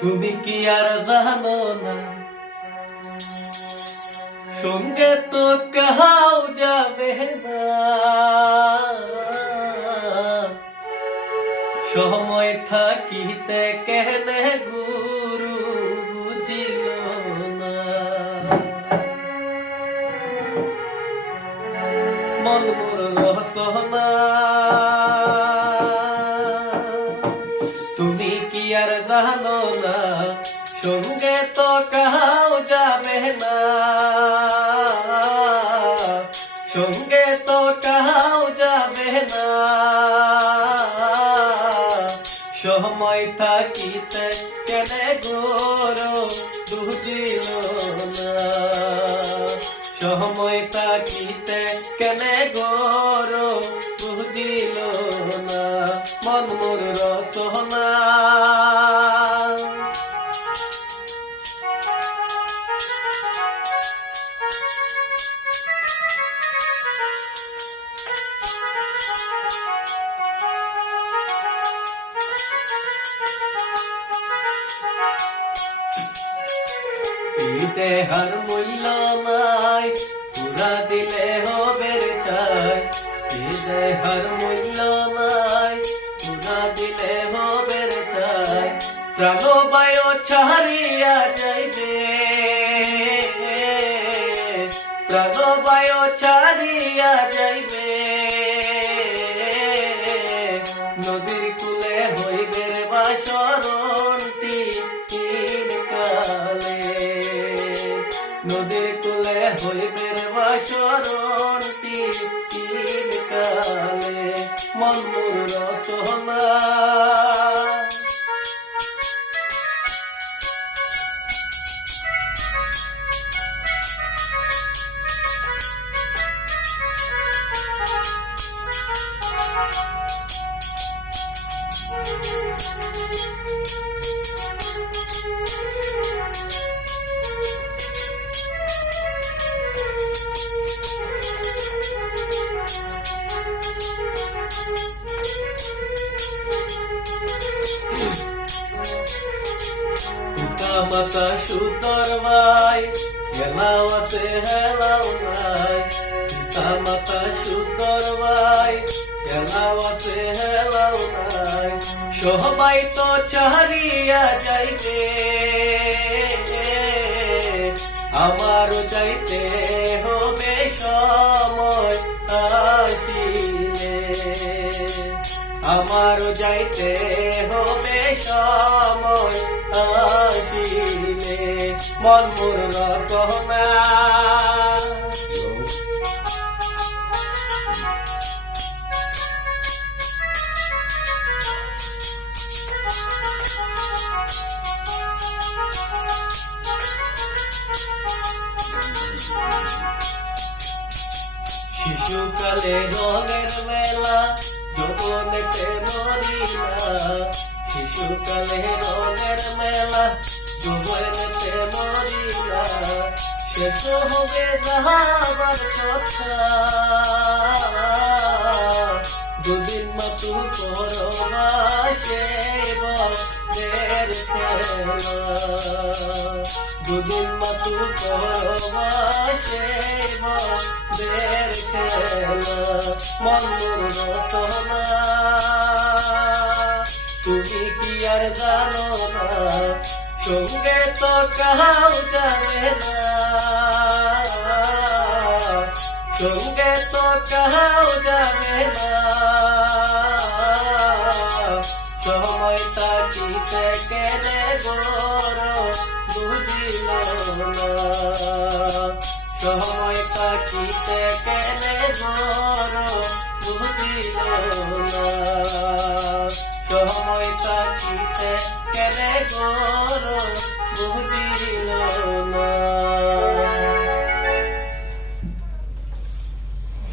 তুমি কি আর জানো না সঙ্গে তো কাহাও যাবে না, সময় থাকিতে কেনে গুরু বুঝিল না। মন মোর রসনা তুমি কি আর জানো না সঙ্গে তো কাহাও যাবে না, সঙ্গে তো কাহাও যাবে না, সময় থাকিতে কেনে গোরো বুঝিল না, সময় থাকিতে কেনে গোরো বুঝিল না। মন মোর রসনা দেহার মূল্য নাই পুরা দিলে হবে চাই, দেহার মূল্য নাই পুরা দিলে হবে চাই, প্রাণবায় ছাড়িয়া যাইবে, প্রাণবায় ছাড়িয়া যাইবে, নদীর কুলে হইবে বাসরণটি কালে, নদীর কুলে হইবে বাসরণটি কালে। মন মোর রসনা মাতা সুতর ভাই হেলাওয়াতে হেলাও নাই, পিতা মাতা সুতর ভাই হেলাওয়াতে হেলাও নাই, সবাই তো চারিয়া যাইবে, আমারও যাইতে হবে সময় আসিলে, আমারও যাইতে হবে সময় আসিলে। মন মোর রসনা শিশুকালে রঙের মেলা যৌবনেতে মরিনা, শিশুকালে রঙের মেলা যৌবনেতে মরিনা, শেষ হবে যাহাবার কথা, দুদিন মাতু করবাসে দের খেলা, দুদিন মাতু করবাসে দের খেলা। মন মোর রসনা তুমি কি আর জানো না সঙ্গে তো কাহাও যাবে না, সঙ্গে তো কাহাও যাবে না, সময় থাকিতে কেনে গোরো বুঝিল না, সময় থাকিতে কেনে গোরো বুঝিল না, সময় থাকিতে কেনে গোরো